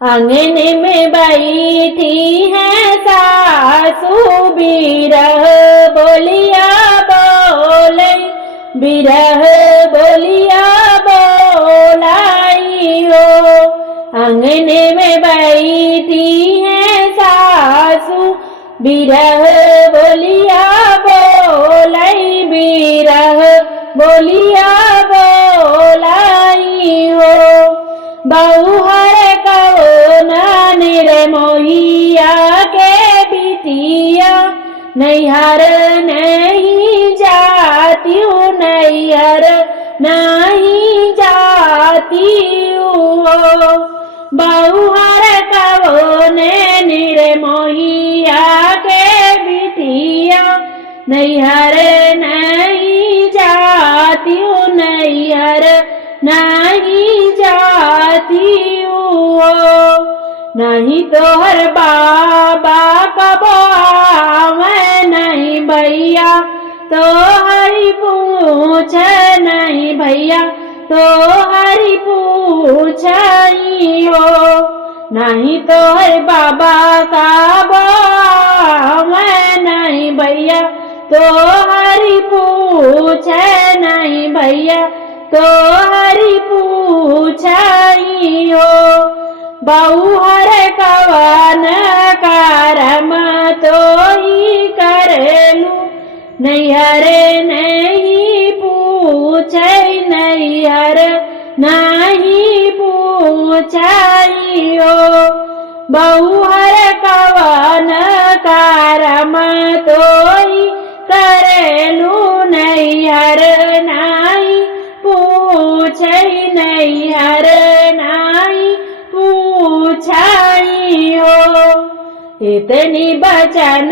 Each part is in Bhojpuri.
आंगन में बैठी है सासू बिरह बोलिया बोले, बिरह बोलिया बोलाई हो। आंगन में बैठी है सासू बिरह बोलिया बोलाई, बिरह बोलिया बोलाई हो। बहुहर निर्मोहिया के बिटिया नैहर नहीं जाती हूँ, नैहर नहीं जाती हूँ। बहुहर कवने निर्मोहिया के बिटिया नैहर नहीं जाती हूँ, नैहर नहीं जाती हूँ। नहीं तो हर बाबा कबो आवे, नहीं भैया तो हरी पूछ, नहीं भैया तो हरी पूछई हो। नहीं तो हर बाबा कबो आवे, नहीं भैया तो हरी पूछ, नहीं भैया तो हरी पूछई हो। बहुहर कवन करम तो ही करेलू, नैहर नहीं पूछै, नैहर नहीं पूछई हो। बहुहर कवन करम तो ही करेलू, नैहर नहीं पूछै, नैहर नहीं पूछई हो। इतनी बचन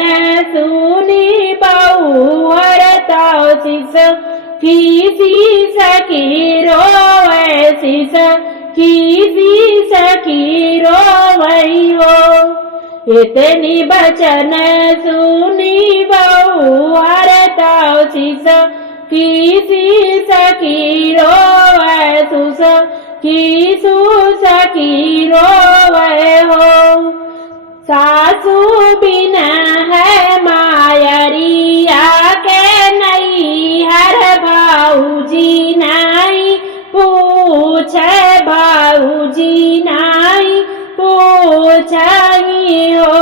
सुनी बहुहर ताऊ शीस की सखी रोवे, शीस की सखी रोवई हो। इतनी बचन सुनी बहुहर ताऊ शीस की सखी रोवे, सुस की सखी रोवे हो। सासू बिना है मायरिया के नैहर, भाऊजी नहीं पूछे, भाऊजी नहीं पूछई हो।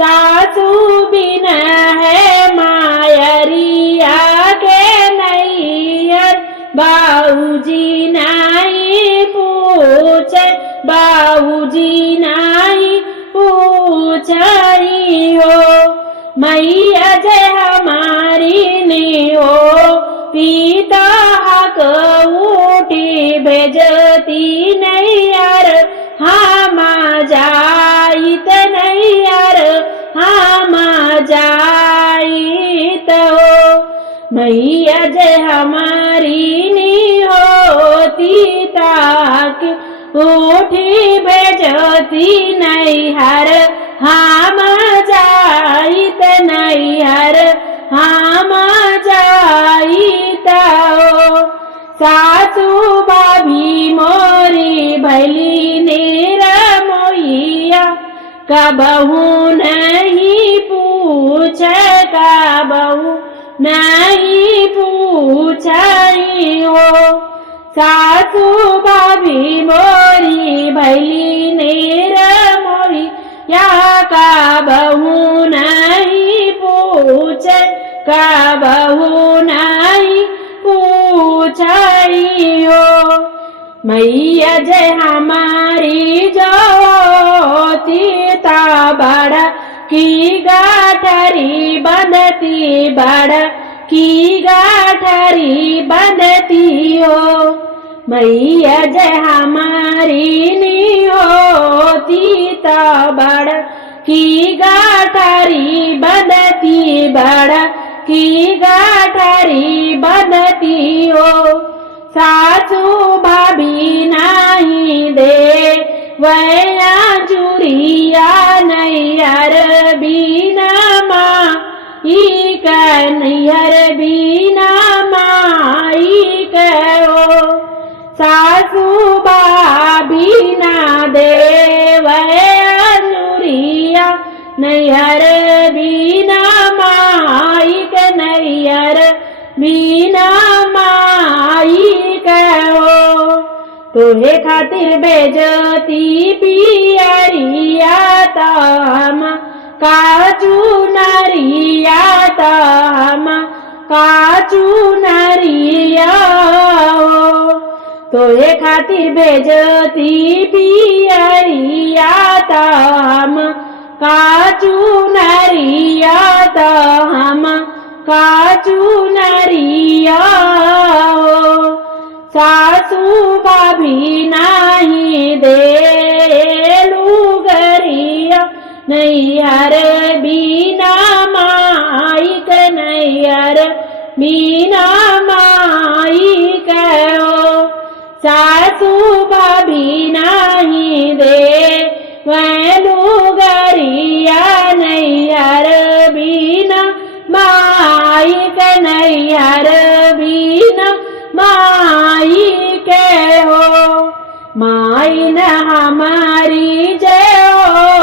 सासू बिना है मायरिया के नैहर, भाऊजी नहीं पूछे, भाऊजी नहीं पूछई हो। मैया जय हमारी ने हो, पिता हक उठी भेजती नैहर, हम जाइत नैहर, हम जाइत हो। मैया जय हमारी नी होती ताक उठी भेजती नैहर, हम जाइत नैहर, हम जाइत हो। सासू भाभी मोरी भैली निर्मोहिया, कबहू नहीं पूछ, कबहू नहीं पूछई हो। सासू भाभी मोरी भैली निर्मोहिया, कबहू नहीं पूछ, कबहू नहीं पूछई हो। मैया जय हमारी ज्योति ता बड़ की गाठरी बंधती, बड़ की गाठरी बंधती हो। मैया जय हमारी नी होती ता बड़ की गाठरी बंधती, बड़ की गाठरी बंधती हो। सासू भाभी नहीं दे वया चुरिया, नैहर बीना माई का, नैहर बीना माई का हो। सासू भाभी ना देव नैहर बीना माई के नैहर बीना माई के हो। तोहे खातिर बेजती पियरिया तम काचू नरिया तम काचू नरिया हो। तोहे खातिर बेजती पियरिया तम काचू नरिया तम काचू नरिया हो। सासू भाभी नाही देलू गरिया नैहर बीना माई के नैहर बीना माई के हो। सासू भाभी नाही देलू गरिया नैहर बीना माई के नैहर बीना माई के हो। माई न हमारी जय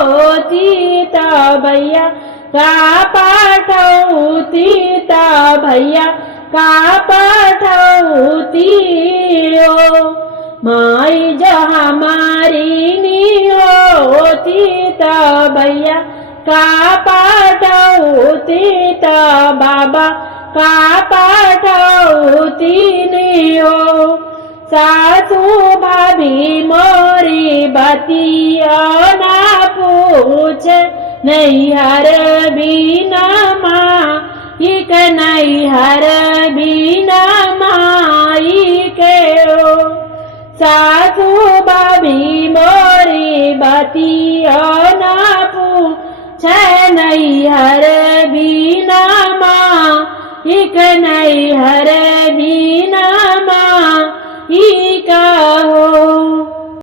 होती तो भैया का पाठौती तो भैया का पाठौती हो। माई जो हमारी नी होती तो भैया का पाठौती तो बाबा का पाठौती नी हो। सासू भाभी मोरी बतिया ना पूछ नैहर बीना माई के नैहर बीना माई के हो। सासू भाभी मोरी बतिया ना पूछ नैहर बीना माई के नैहर बीना